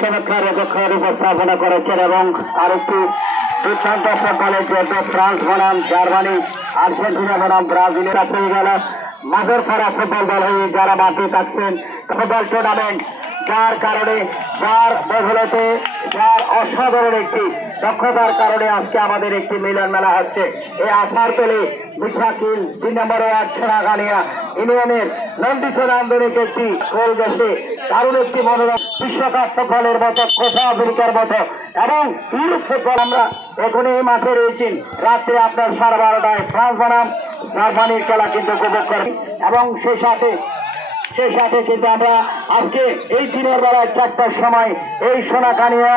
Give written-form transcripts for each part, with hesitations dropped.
চমৎকার একক উপস্থাপনা করেছেন এবং আরেকটি দুর্দান্ত ফুটবলের জন্য ফ্রান্স বনাম জার্মানি, আর্জেন্টিনা বনাম ব্রাজিলের পেয়ে গেল মাঝরপাড়া ফুটবল দল হয়ে যারা মাঠে থাকছেন ফুটবল টুর্নামেন্ট, যার কারণে যার বদলতে যার অসাধারণ একটি দক্ষতার কারণে আজকে আমাদের একটি মিলন মেলা হচ্ছে। এই আশার পেলে মিঠাকিল 3 নম্বর ওয়ার্ড সোনাগানিয়া ইউনিয়নের নন্দিত নান্দনিক একটি গোল গেছে, দারুণ একটি মনোরম বিশ্বকাপ ফুটবলের মতো, কোপা আমেরিকার মতো এবং ইউরোপ ফুটবল। আমরা এখন এই মাঠে রয়েছি, রাত্রে আপনার 12:30টায় ফ্রান্স বনাম জার্মানির খেলা কিন্তু উপভোগ করেন এবং সেই সাথে কিন্তু আমরা আজকে এই দিনের বেলায় 4টার সময় এই সোনাকানিয়া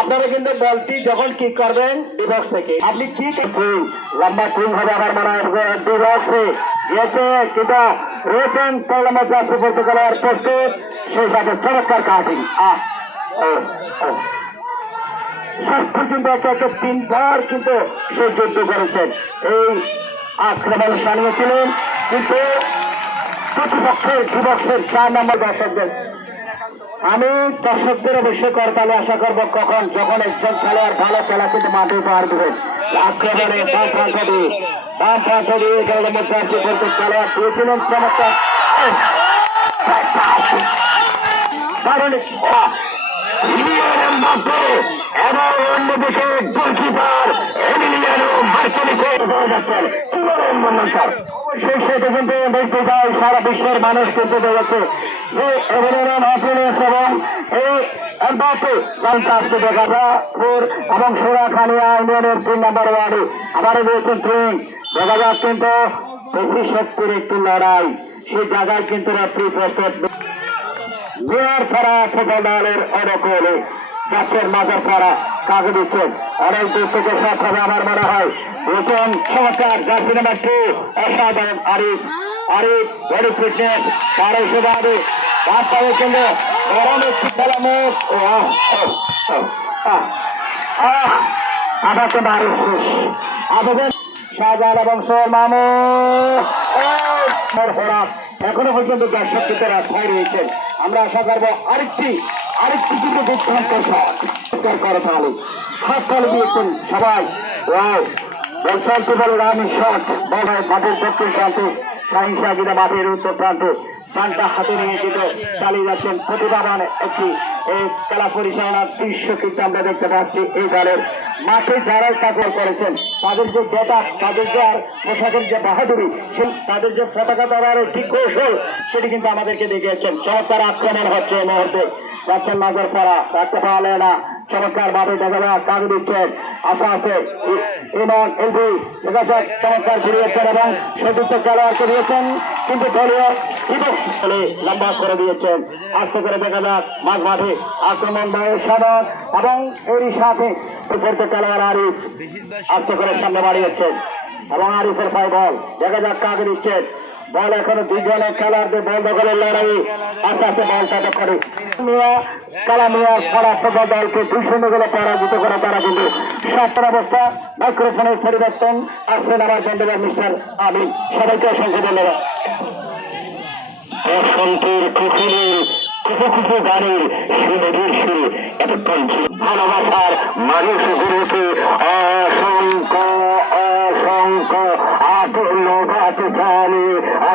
আপনারা কিন্তু বলটি যখন কিক করবেন ডিবক্স থেকে, আপনি কিক লম্বা সুইং হবে আমার মনে হয় ডিবক্সে গিয়েছে কিন্তু রয়েছেন পয়লামজা সুপর্দ খেলোয়াড় প্রস্তুত, সেই সাথে চমৎকার কাটিং শেষ পর্যন্ত একে 3বার কিন্তু সে যুদ্ধ করেছেন, এই আক্রমণ সানিয়েছিলেন কিন্তু প্রতিপক্ষের ডিবক্সের 4 নম্বর দর্শকদের। আমি দর্শকদের অবশ্যই করতালে আশা করবো যখন একজন খেলোয়াড় ভালো খেলা কিন্তু মাঠে উপহার দেবেন। আক্রমণে বাম প্রান্ত দিয়ে খেলোয়াড় দিয়েছিলেন চমৎকার এবং অন্যদিকে গোলকিপার এমিলিয়ানো মার্টিনেজের সেই সাথে কিন্তু দেখতে পাই সারা বিশ্বের মানুষ কিন্তু দেখেছে যে এমিলিয়ানো মার্টিনেজ এবং এই এমবাপ্পে আসতে দেখা যায় এবং সোনাখানিয়া ইউনিয়নের 3 নম্বর ওয়ার্ডে আবারও রয়েছেন ট্রেন দেখা যাক কিন্তু বেশি শক্তির একটি লড়াই, সেই জায়গায় কিন্তু রাত্রি প্রস্তুত মেয়র ছাড়া ফুটবল দলের অনুকূলে গাছের মাঝের ছাড়া কাজে দিচ্ছেন অনেক দূর থেকে সাথে হবে আমার মনে হয় রয়েছেন চমৎকার জার্সি নাম্বার 2 অসাধারণ আরিফ বডি ফিটনেস তার হিসেবে তার পাবে কিন্তু গরম একটি খেলা মুখ আবার কিন্তু আরিফ শেষ আবেদন শাহজাহান এবং সোহেল মাহমুদ এখনো পর্যন্ত দর্শকদের রাস্তায় রয়েছেন। আমরা আশা করবো আরেকটি কিন্তু দুর্দান্ত করে তাহলে হাত তালে দিয়েছেন সবাই। বলছেন বলে রানি শট বল মাঠের দক্ষিণ প্রান্তে সাহিংসা গিরা মাঠের উত্তর প্রান্তে চানটা হাতে নিয়ে কিন্তু চালিয়ে যাচ্ছেন প্রতিভাবান একটি এই খেলা পরিচালনার দৃশ্য কিন্তু আমরা দেখতে পাচ্ছি। এই দলের মাঠে যারাই কাজল করেছেন তাদের যে ডেটা, তাদের যে পোশাকের যে বাহাদুরি, তাদের যে পতাকা ধরার একটি কৌশল সেটি কিন্তু আমাদেরকে দেখিয়েছেন। চমৎকার আক্রমণ হচ্ছে এই মুহূর্তে যাচ্ছেন নজর পড়া রাখতে পারলে না, চমৎকার ভাবে দেখা যায় কাজে দিচ্ছেন আশা আছে ইমন এলবি দেখা যাক চমৎকার ফিরিয়েছেন এবং সতীর্থ খেলোয়াড়কে দিয়েছেন কিন্তু দলীয় লম্বা করে দিয়েছেন। আস্তে করে দেখা যাক মাঝ মাঠে আক্রমণ সদর এবং এরই সাথে বিপরীত খেলোয়াড় আরিফ আস্তে করে সামনে বাড়িয়েছেন এবং আরিফের ফাই বল দেখা যাক কাজে দিচ্ছেন। বল এখনো 2 জনের খেলোয়াড়দের বল দখলের লড়াই আস্তে আস্তে বল কাটা করে কালামিয়ার সারা ফুটবল দলকে 2-0 গোলে পরাজিত করে তারা কিন্তু সপ্তম অবস্থা। মাইক্রোফোনের পরিবর্তন আসছেন আমার বন্ধুবান মিস্টার আমিন, সবাইকে অসংখ্য ধন্যবাদ। বসন্তের কুকুরের কুকু গানের সুমধুর সুরে এতক্ষণ ভালোবাসার মানুষ গুরুকে অসংখ্য ধন্যবাদ জানি।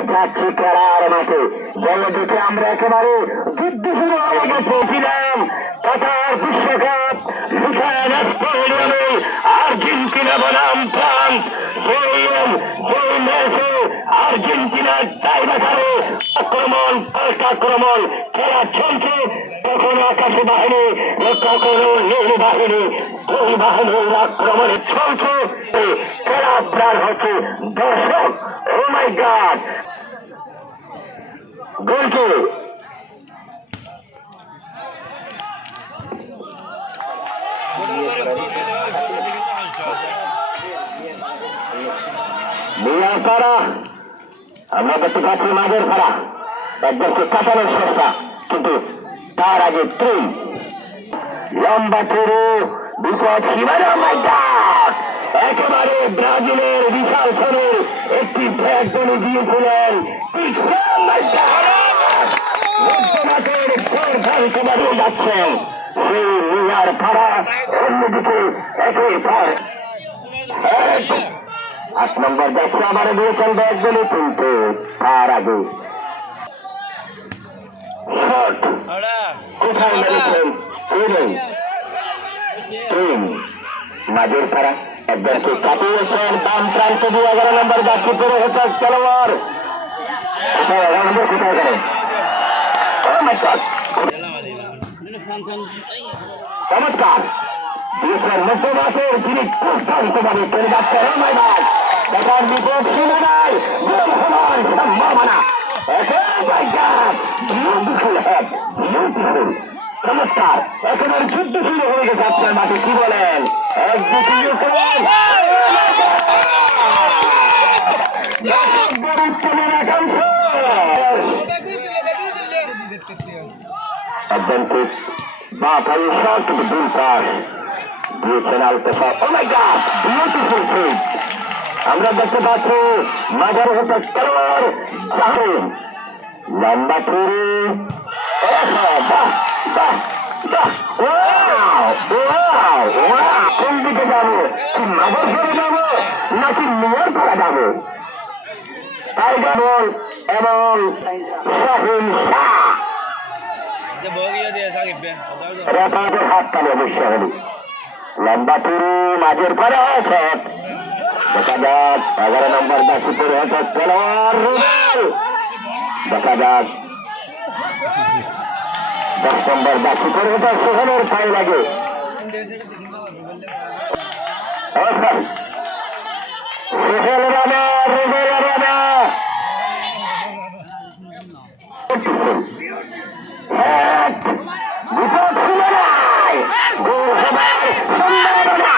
যাচ্ছি খেলার মাঠে জলদিকে আমরা একেবারে যুদ্ধ শুরু হয়ে গেছিলাম কাতার বিশ্বকাপ স্টেডিয়ামে আর্জেন্টিনা বনাম ফ্রান্স সেই ম্যাচে আর্জেন্টিনার টাইব্রেকারে আক্রমণ খেলা চলছে। কখনো আকাশে বাহিনী, কখনো নীল বাহিনী, দুই বাহিনীর আক্রমণে চলছে। খেলা প্রাণ হচ্ছে দর্শক। ও মাই গড, গোলকে আমরা দেখতে পাচ্ছি মাঝের খেলা একদমকে কাটানোর চেষ্টা, কিন্তু তার আগে লম্বা পুরো বিপদ সীমানা একেবারে ব্রাজিলের বিশাল শরীর একটি ব্যাগ বলে দিয়েছিলেন যাচ্ছেন সেই নিয়ার পাড়া অন্যদিকে একের পর 8 নম্বর যাচ্ছে আবার দিয়েছেন ব্যাগ বলে কিন্তু তার আগে শট কোথায় মেরেছেন মাঝের পাড়া একজনকে কাটিয়েছেন বাম প্রান্ত দিয়ে 11 নম্বর যাত্রী করে হচ্ছে খেলোয়াড় কোথায় 11 নম্বর কোথায় গেলেন চমৎকার দিয়েছেন মধ্যমাসের তিনি দুর্দান্তভাবে চলে যাচ্ছেন দেখার বিপদ সীমানায় গোল হওয়ার সম্ভাবনা চমৎকার একেবারে যুদ্ধ শুরু হয়ে গেছে আপনার মাঠে কি বলেন একজনকে বা পায়ে শট দুই পাশ দিয়েছেন আলতে বিউটিফুল ফিট আমরা দেখতে পাচ্ছি মাঝার হতে খেলোয়াড় লম্বা ছুরি কোন দিকে যাবো মাঝার ফেরে যাবো নাকি নিয়ার ফেরা যাবো টাইগার বল এবং শাহিন শাহ রেফারির হাত তালে অবশ্যই হবে লম্বা ছুরি মাঝের পরে শট দেখা যাক 11 নম্বর দাসিপুরে হচ্ছে খেলোয়াড় রুবেল দেখা যাক 10 নম্বর দাসিপুরে হচ্ছে সোহেলের পায়ে লাগে সোহেল রানা রুবেল রানা বিপদ ছিল নাই গোল হবার সম্ভাবনা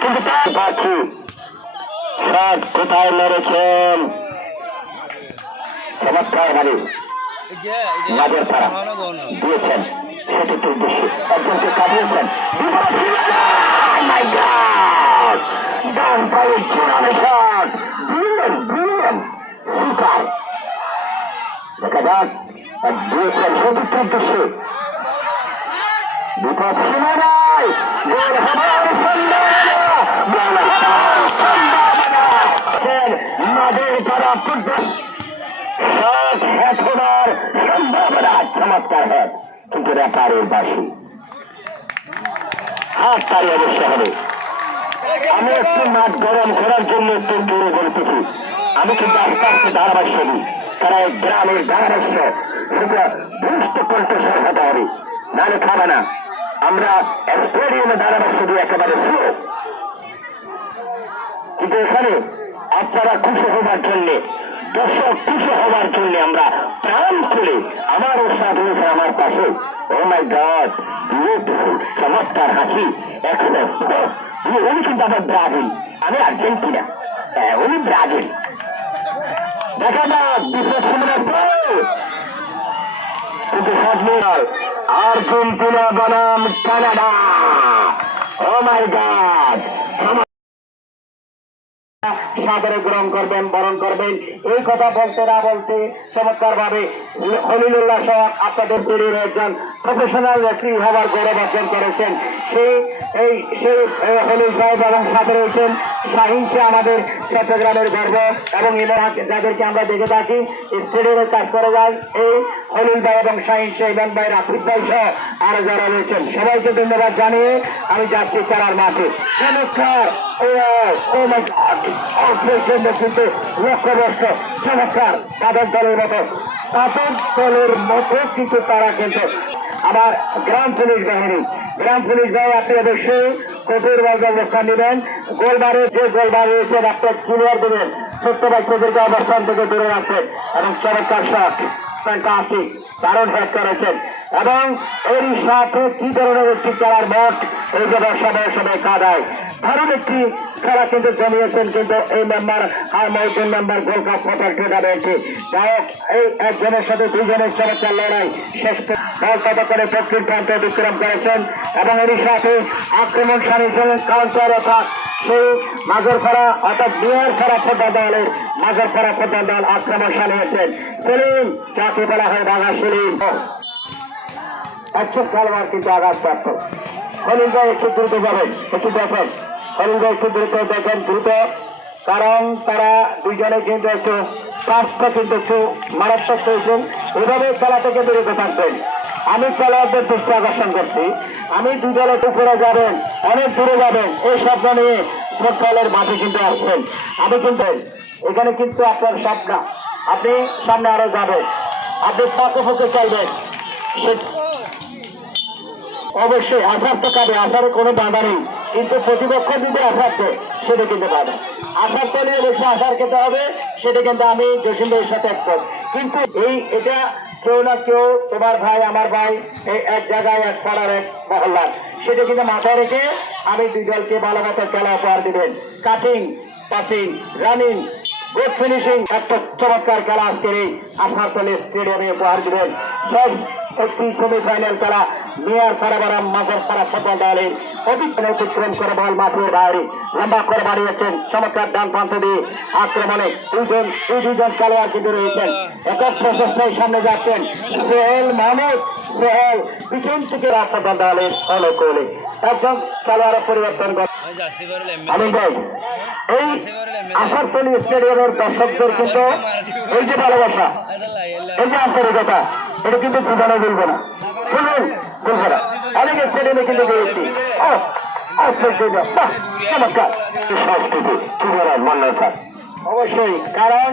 কিন্তু তার পাচ্ছি শট কোথায় মেরেছেন চমৎকার ভাবে মাঝের পাড়া দিয়েছেন সেটির উদ্দেশ্যে একজনকে কাটিয়েছেন ডান পায়ে চূড়ানো শট দিলেন সুপার দেখা যাক দিয়েছেন সেটির উদ্দেশ্যে বিপদ সীমানায় গোল হবার মাঝের পাড়া ফুটবল শট হ্যাট হবার সম্ভাবনা চমৎকার হ্যাট কিন্তু রেফারির বাসী হাত তারি অবশ্য হবে আমি একটু মাঠ গরম করার জন্য একটু দূরে বলতেছি আমি কিন্তু আস্তে আস্তে ধারাভাষ্য দিই তারা এই গ্রামের ধারাভাষ্য সেটা দুষ্ট কণ্ঠস্বর হতে হবে নাহলে খাবে না আমরা স্টেডিয়ামে ধারাভাষ্য দিয়ে একেবারে স্লো কিন্তু এখানে আপনারা খুশি হবার জন্যে দর্শক খুশি হবার জন্য আমরা প্রাণ খুলে আমার উৎসাহ হয়েছে আমার পাশে ও মাই গড বিউটিফুল চমৎকার হাসি এখানে উনি কিন্তু আবার ব্রাজিল আমি আর্জেন্টিনা উনি ব্রাজিল দেখা যাক বিপদ কিন্তু আর্জেন্টিনা বনাম কানাডা ও মাই গড সাদরে গ্রহণ করবেন বরণ করবেন এই কথা বলতে না বলতে চমৎকার ভাবে হলিলুল্লাহ সহ আপনাদের তৈরির একজন প্রফেশনাল রেফারি হবার গৌরব অর্জন করেছেন সেই হলিল সাহেব এবং সাথে রয়েছেন শাহিন শাহ আমাদের চট্টগ্রামের গর্ব এবং যাদেরকে আমরা দেখে থাকি স্টেডিয়ামে কাজ করে যায় এই হলিল ভাই এবং শাহিন শাহ ইমরান ভাই রাফিদ ভাই সহ আরো যারা রয়েছেন সবাইকে ধন্যবাদ জানিয়ে আমি যাচ্ছি খেলার মাঠে চমৎকার কিন্তু লক্ষ্যবস্ত চমৎকার তাদের দলের মতো কিন্তু তারা কিন্তু আমার গ্রাম পুলিশ বাহিনী আপনি অবশ্যই কঠোর বাজার রক্ষা নেবেন গোলবারে যে গোলবার রয়েছে ডাক্তার ক্লিয়ার দেবেন ছোট্ট বাচ্চাদেরকে অবস্থান থেকে দূরে রাখবেন এবং চমৎকার শট ফ্যান্টাস্টিক, দারুণ হেড করেছেন। এবং এরই সাথে কি ধরনের একটি খেলার মঠ এই যে সবাই কাদায় দারুণ একটি খেলা কিন্তু জমিয়েছেন। কিন্তু এই member Mohiuddin member gold cup ফটার টুর্নামেন্টে যাই হোক এই একজনের সাথে দুইজনের চমৎকার লড়াই শেষ বল কত করে দক্ষিণ প্রান্তে অতিক্রম করেছেন। এবং এরই সাথে আক্রমণ সারিয়েছেন কাউন্টার অর্থাৎ সেই মাঝরপাড়া অর্থাৎ বিহার পাড়া ফুটবল দলের মাঝরপাড়া ফুটবল দল আক্রমণ সারিয়েছেন। সেলিম যাকে বলা হয় বাঘা সেলিম, একশো খেলোয়াড় কিন্তু আঘাতপ্রাপ্ত। খলিল ভাই একটু দ্রুত যাবেন, একটু দেখেন খলিল ভাই একটু দ্রুত দেখেন দ্রুত, কারণ তারা দুইজনে কিন্তু একটু কাজটা কিন্তু একটু মারাত্মক হয়েছেন। এভাবে খেলা থেকে বিরত থাকবেন। আমি খেলোয়াড়দের দৃষ্টি আকর্ষণ করছি, আমি দুই দলে উপরে যাবেন, অনেক দূরে যাবেন এই শব্দ নিয়ে ফুটবলের মাঠে কিন্তু আসছেন। আমি কিন্তু এখানে কিন্তু আপনার সব না, আপনি সামনে আরো যাবেন, আপনি ফাঁকে চাইবেন, অবশ্যই আসার তো কাটে, আসারে কোনো বাধা নেই, কিন্তু প্রতিপক্ষ যদি আসার দেয় সেটা কিন্তু বাধা। আসার তো নিয়ে বেশি আসার খেতে হবে, সেটা কিন্তু আমি জসিম ভাইয়ের সাথে একমত। কিন্তু এটা কেউ না কেউ তোমার ভাই আমার ভাই এই এক জায়গায় এক পাড়ার এক মহল্লার, সেটা কিন্তু মাথায় রেখে আমি দুই দলকে ভালো মতো খেলা উপহার দিবেন। Cutting, passing, running, good finishing একটা চমৎকার খেলা আজকের এই আসারতলী স্টেডিয়ামে উপহার দিবেন। সব একটি সেমিফাইনাল খেলা মেয়ার সারাবারাম মাঝরপাড়া ফুটবল দলের অতিক্রম করে বল মাঠের বাইরে লম্বা করে বাড়িয়েছেন। চমৎকার ডান প্রান্ত দিয়ে আক্রমণে দুইজন খেলোয়াড় কিন্তু রয়েছেন। একক প্রচেষ্টায় সামনে যাচ্ছেন সোহেল মাহমুদ। সোহেল পিছন থেকে ফুটবল দলের অনুকূলে একজন খেলোয়াড়ের পরিবর্তন করে আমিন ভাই। এই আসারতলী স্টেডিয়ামের দর্শকদের কিন্তু এই যে ভালোবাসা, এই যে আন্তরিকতা, এটা কিন্তু জীবনে বলবো না, বলবো না। অনেক স্টেডিয়ামে কিন্তু গিয়েছি, চমৎকার সংস্কৃতি কি বলেন মান্নার স্যার? অবশ্যই, কারণ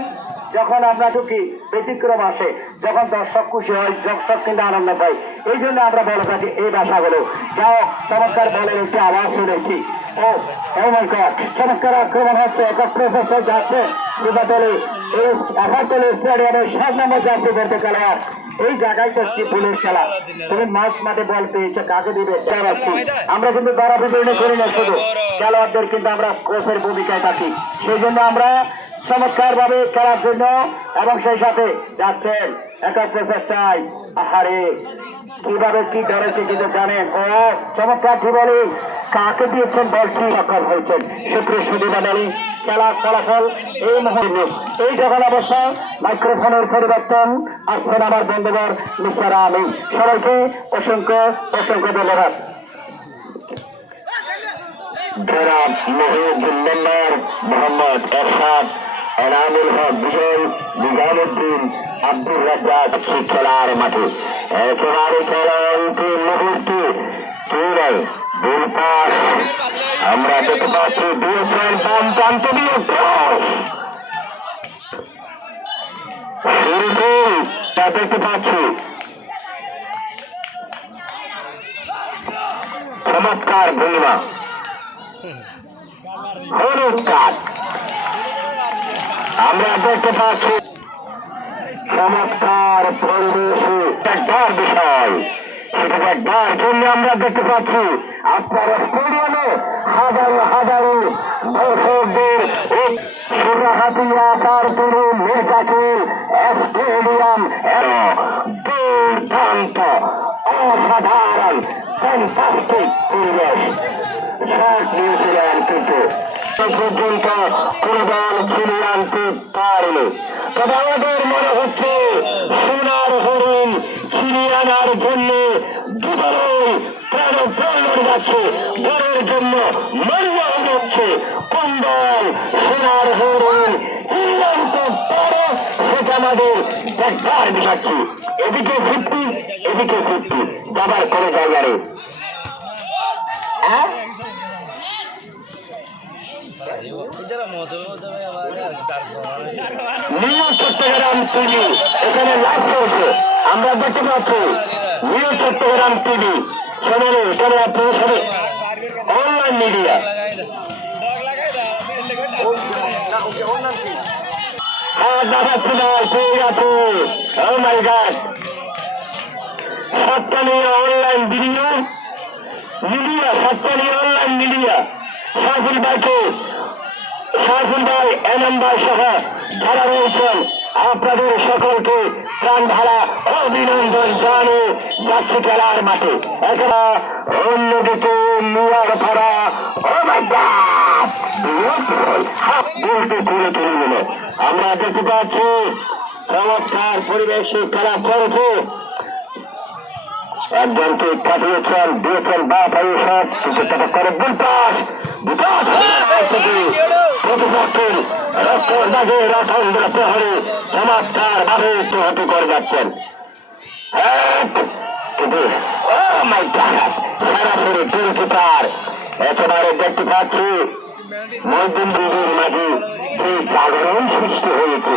যখন আমরা ঢুকি ব্যতিক্রম আসে, যখন দর্শক খুশি হয়, দর্শক কিন্তু আনন্দ পাই, এই জন্য আমরা বলে থাকি এই ভাষাগুলো। যাও চমৎকার বলের একটি আওয়াজ শুনেছি, ও চমৎকার আক্রমণ হচ্ছে, একক প্রচেষ্টা যাচ্ছে পূজাতলী এই আসারতলী স্টেডিয়ামের 7 নম্বর যাত্রী বলতে খেলোয়াড়। এই জায়গায় তো কি ফুলের খেলা, তুমি মাঝ মাঠে বল পেয়েছে, কাকে দিবে জানাচ্ছি। আমরা কিন্তু দ্বারা বিবরণী করি না, শুধু খেলোয়াড়দের কিন্তু আমরা কোচের ভূমিকায় থাকি। সেই জন্য আমরা চমৎকার ভাবে খেলার জন্য এবং সেই সাথে যাচ্ছেন একক প্রচেষ্টায়। আহারে কিভাবে কি ধরেছে কিন্তু জানেন, ও চমৎকার কি বলে কাকে দিয়েছেন বল কি সক্ষম হয়েছেন। সুপ্রিয় সুধীবাদী খেলার ফলাফল এই মুহূর্তে এই যখন অবস্থায় মাইক্রোফোনের পরিবর্তন আসছেন আমার বন্ধুবর মিস্টার আমি। সবাইকে অসংখ্য ধন্যবাদ। জনাব মহিউদ্দিন মেম্বার মোহাম্মদ এরশাদ, এনামুল হক বিজয়, নিজামুদ্দিন, আব্দুর রাজ্জাক খেলার মাঠে একেবারে খেলা অন্তিম মুহূর্তে আমরা দেখতে পাচ্ছি দিয়েছেন বাম প্রান্ত দিয়ে তা দেখতে পাচ্ছি। চমৎকার ভূমিমা, হলুদ কার্ড আমরা দেখতে পাচ্ছি। চমৎকার পরিবেশে একটার বিষয়, সেটা একটার জন্য আমরা দেখতে পাচ্ছি আপনার স্টেডিয়ামে হাজারো দর্শকদের সুরাহাতিয়া তারপুরু মির্জাপুর স্টেডিয়াম দুর্দান্ত অসাধারণ ফ্যান্টাস্টিক পরিবেশ। শর্ট নিউজিল্যান্ড কিন্তু পর্যন্ত কোন দল ছিনিয়ে আনতে পারেনি, তবে আমাদের মনে হচ্ছে সোনার হরিণ ছিনিয়ে আনার জন্য দুদলই প্রাণ লড়ে যাচ্ছে, বলের জন্য মরিয়া হয়ে যাচ্ছে। কোন দল সোনার হরিণ ছিনিয়ে আনতে পারে সেটা আমাদের দেখার দেখাচ্ছি। এদিকে 50 যাবার কোনো জায়গা নেই। নিউ চট্টগ্রাম টিভি এখানে লাইভ চলছে, আমরা দেখতে পাচ্ছি নিউ চট্টগ্রাম টিভি চ্যানেলে, এখানে আপনার সাথে অনলাইন মিডিয়া আর দেখাচ্ছে না পেয়ে গেছে। ও মাই গড, সপ্তাহে অনলাইন ভিডিও মিডিয়া, সপ্তাহে অনলাইন মিডিয়া সাইফুল ভাইকে, সাইফুল ভাই, এনাম ভাই সহ যারা রয়েছেন আপনাদের সকলকে প্রাণ ঢালা অভিনন্দন জানিয়ে যাচ্ছে খেলার মাঠে। এছাড়া অন্যদিকে মিয়ার পাড়া বলতে তুলে তুলে দিল। আমরা দেখতে পাচ্ছি চমৎকার পরিবেশে খেলা চলছে। একজনকে কাটিয়েছেন, দিয়েছেন বা পরিষদ কিছুটা করে বিকাশ বিকাশ প্রতিপক্ষের রক্তের দাগে রথন্দ্র প্রহরী চমৎকার ভাবে প্রহত করে যাচ্ছেন। কিন্তু সরাসরি গোলকিপার একেবারে দেখতে পাচ্ছি মধ্যমদিনের মাঝে যে জাগরণ সৃষ্টি হয়েছে।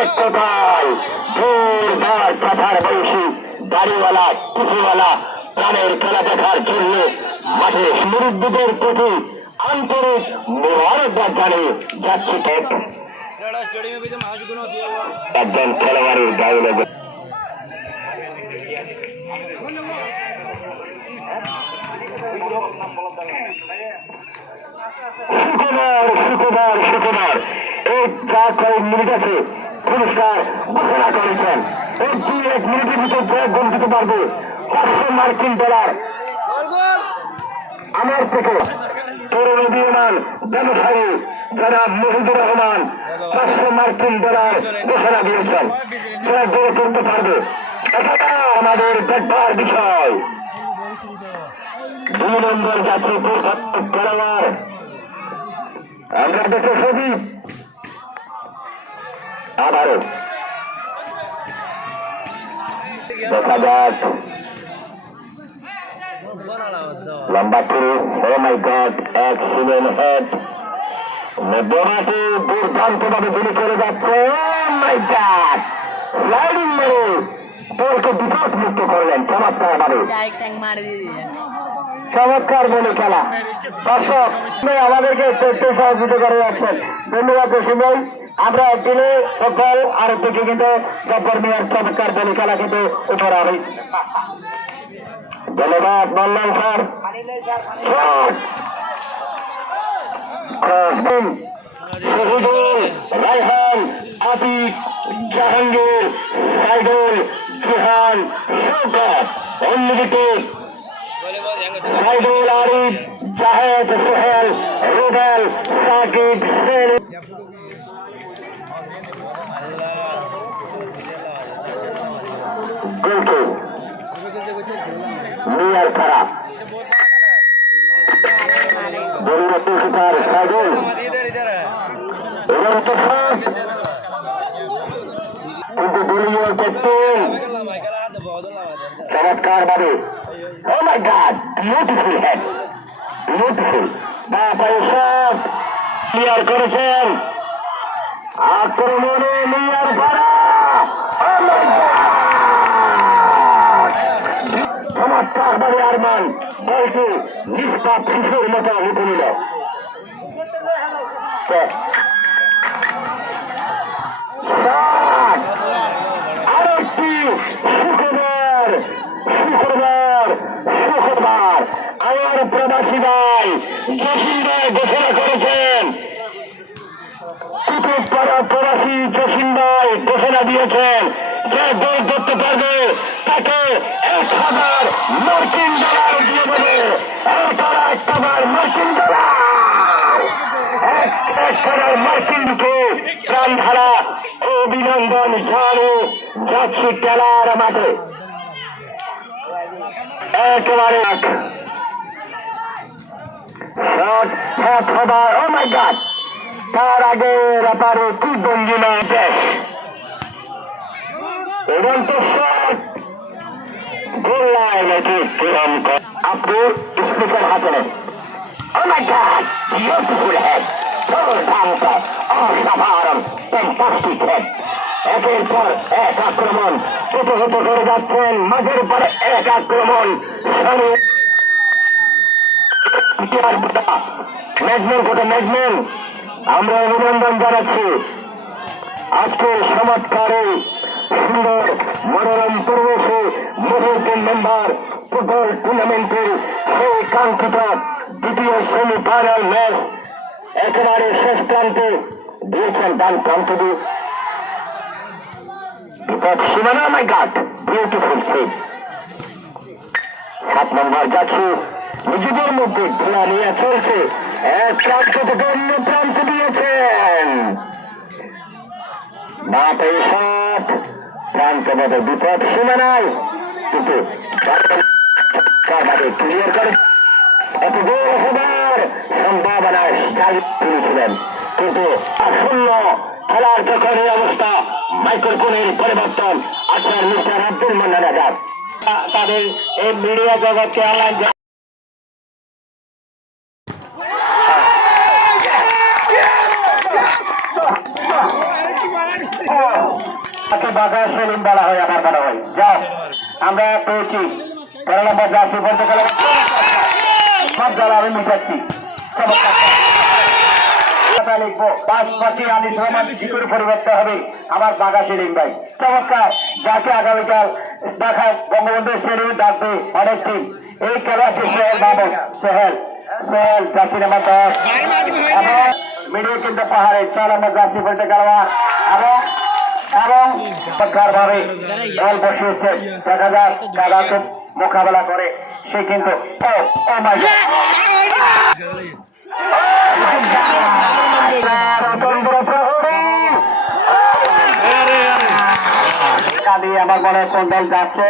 এক কথায় জোরদার কথার বয়সী দাড়িওয়ালা টুপিওয়ালা প্রাণের খেলা দেখার জন্য মাঠে মুরব্বীদের প্রতি আন্তরিক মোবারকবাদ জানিয়ে যাচ্ছে। একজন খেলোয়াড়ের গায়ে লেগে শুক্রবার এই 4 মিনিট আছে পুরস্কার ঘোষণা করেছেন। এই 1 মিনিটের ভিতর যে গোল দিতে পারবে $500 আমার থেকে তরুণ উদীয়মান ব্যবসায়ী জনাব মহিদুর রহমান $500 ঘোষণা দিয়েছেন। সে গোল করতে পারবে, এটা আমাদের দেখবার বিষয়। 2 নম্বর যাত্রী খেলোয়াড় আমরা দেখে ছবি আবারও দেখা যাক লম্বা করে। ও মাই গড, এক সিলেন হেড মধ্যমাঠে দুর্দান্ত ভাবে গুলি করে যাচ্ছে। ও মাই গড, স্লাইডিং মেরে বলকে বিপদ মুক্ত করলেন চমৎকার ভাবে। চমৎকার বলে খেলা। দর্শক আমাদেরকে সহযোগিতা করে যাচ্ছেন, ধন্যবাদ জসিম ভাই। আমরা একদিনে সফল, আর দিকে কিন্তু জব্বর মিয়ার চমৎকার বলে খেলা কিন্তু উপর আমি ধন্যবাদ বললাম স্যার। শহীদুল, রায়হান, আতিক, জাহাঙ্গীর, সাইদুল, জিহান, শওকত। অন্যদিকে সাইদুল, আরিফ, জাহেদ, সোহেল, রুবেল, সাকিব, সেলিম। গোলকে মিয়ার খারাপ বলির গোলকিপার সাইদুল এবার তো কিন্তু দলীয় ক্যাপ্টেন চমৎকার ভাবে। ও মাই গড, বিউটিফুল হেড, বিউটিফুল বা পরিষদ ক্লিয়ার করেছেন। আক্রমণে মিয়ার পাড়া। ও মাই গড, চমৎকার ভাবে আরমান বলকে নিষ্পাপ শিশুর মতো লুটে নিল। আরেকটি শুক্রবার আমার প্রবাসী ভাই জসিম ভাই ঘোষণা করেছেন। কুতুবপাড়া প্রবাসী জসিম ভাই ঘোষণা দিয়েছেন যে গোল করতে পারবে তাকে $1000 মার্কিন দিয়ে দেবে। তারা $1 মার্কিন মার্কিনকে প্রাণ ধারা অভিনন্দন জানিয়ে যাচ্ছি খেলার মাঠে। একেবারে $1,000। ও মাই গড, তার আগে রাতারে কি ভঙ্গিমা দেশ এবং তো শট গোল লাইন এটি কিরম আপনি স্পিকার হাতে নেন। ও মাই গড, বিউটিফুল হেড, দুর্দান্ত, অসাধারণ, ফ্যান্টাস্টিক হেড। একের পর এক আক্রমণ প্রতিহত করে যাচ্ছেন, মাঝের পরে এক আক্রমণ। ম্যাজমেন কোটে ম্যাজমেন আমরা অভিনন্দন জানাচ্ছি। আজকের চমৎকারে সুন্দর মনোরম পরিবেশে মধুরদিন মেম্বার ফুটবল টুর্নামেন্টের সেই কাঙ্ক্ষিত দ্বিতীয় সেমিফাইনাল ম্যাচ একেবারে শেষ প্রান্তে দিয়েছেন ডান প্রান্ত দিয়ে বিপদ সীমানা। মাই গড, বিউটিফুল সেভ। 7 নম্বর যাচ্ছে নিজেদের মধ্যে খেলা নিয়ে চলছে, এক প্রান্ত থেকে অন্য প্রান্তে দিয়েছেন মাঠে সাত প্রান্ত মধ্যে বিপদ সীমানায়, কিন্তু ক্লিয়ার করে এত গোল হবার সম্ভাবনায় তুলেছিলেন, কিন্তু শূন্য খেলার যখন এই অবস্থা মাইক্রোফোনের পরিবর্তন আপনার মিস্টার আব্দুল মান্নান আজাদ তাদের এই মিডিয়া জগৎকে অনলাইন বাঘা সেলিম বলা হয়, আমার বলা হয়। যাও, আমরা পেয়েছি 13 নম্বর জার্সি বলতে গেলে সব জ্বালা আমি মিটাচ্ছি। লিখবো পাঁচপাতি আলী রহমান কি করে পরিবর্তন হবে আমার বাঘা সেলিম ভাই। চমৎকার, যাকে আগামীকাল দেখা বঙ্গবন্ধু স্টেডিয়ামে ডাকবে অনেক টিম। এই খেলাটি সোহেল মাহমুদ, সোহেল জার্সি নাম্বার 10 এবং মিডিয়া কিন্তু পাহাড়ে 4 নম্বর জার্সি বলতে খেলোয়াড় এবং ভাবে দল বসিয়েছে। দেখা যাক কারা খুব মোকাবেলা করে সে, কিন্তু আমার মনে হয় কোন দল যাচ্ছে।